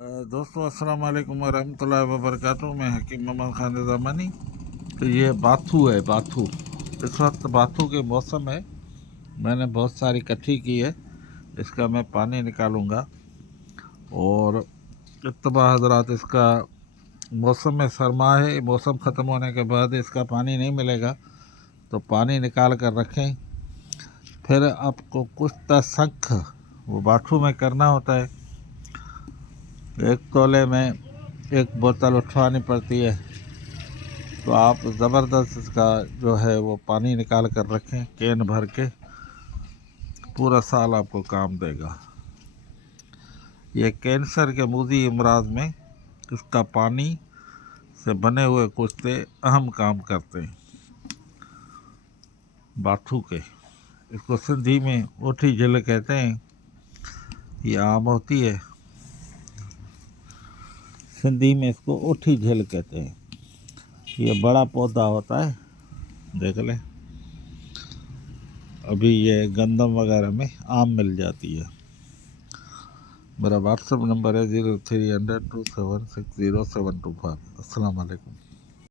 दोस्तों अस्सलाम वालेकुम वरहमतुल्लाहि वबरकातुहू। मैं हकीम मोहम्मद खान ज़मानी। तो ये बाथू है, बाथू। इस वक्त बाथू के मौसम है। मैंने बहुत सारी इकट्ठी की है। इसका मैं पानी निकालूंगा और इत्तबा हजरात, इसका मौसम में सरमा है। मौसम ख़त्म होने के बाद इसका पानी नहीं मिलेगा, तो पानी निकाल कर रखें। फिर आपको कुछ तसख्ख वो बाथू में करना होता है। एक तोले में एक बोतल उठवानी पड़ती है। तो आप ज़बरदस्त इसका जो है वो पानी निकाल कर रखें, कैन भर के। पूरा साल आपको काम देगा। ये कैंसर के मुज़ी अमराज में इसका पानी से बने हुए कुश्ते अहम काम करते हैं। बाथू के इसको सिंधी में ओठी झिल कहते हैं। ये आम होती है, सिंधी में इसको ओठी झिल कहते हैं। ये बड़ा पौधा होता है, देख लें। अभी ये गंदम वगैरह में आम मिल जाती है। मेरा व्हाट्सअप नंबर है 0300276075। अस्सलाम वालेकुम।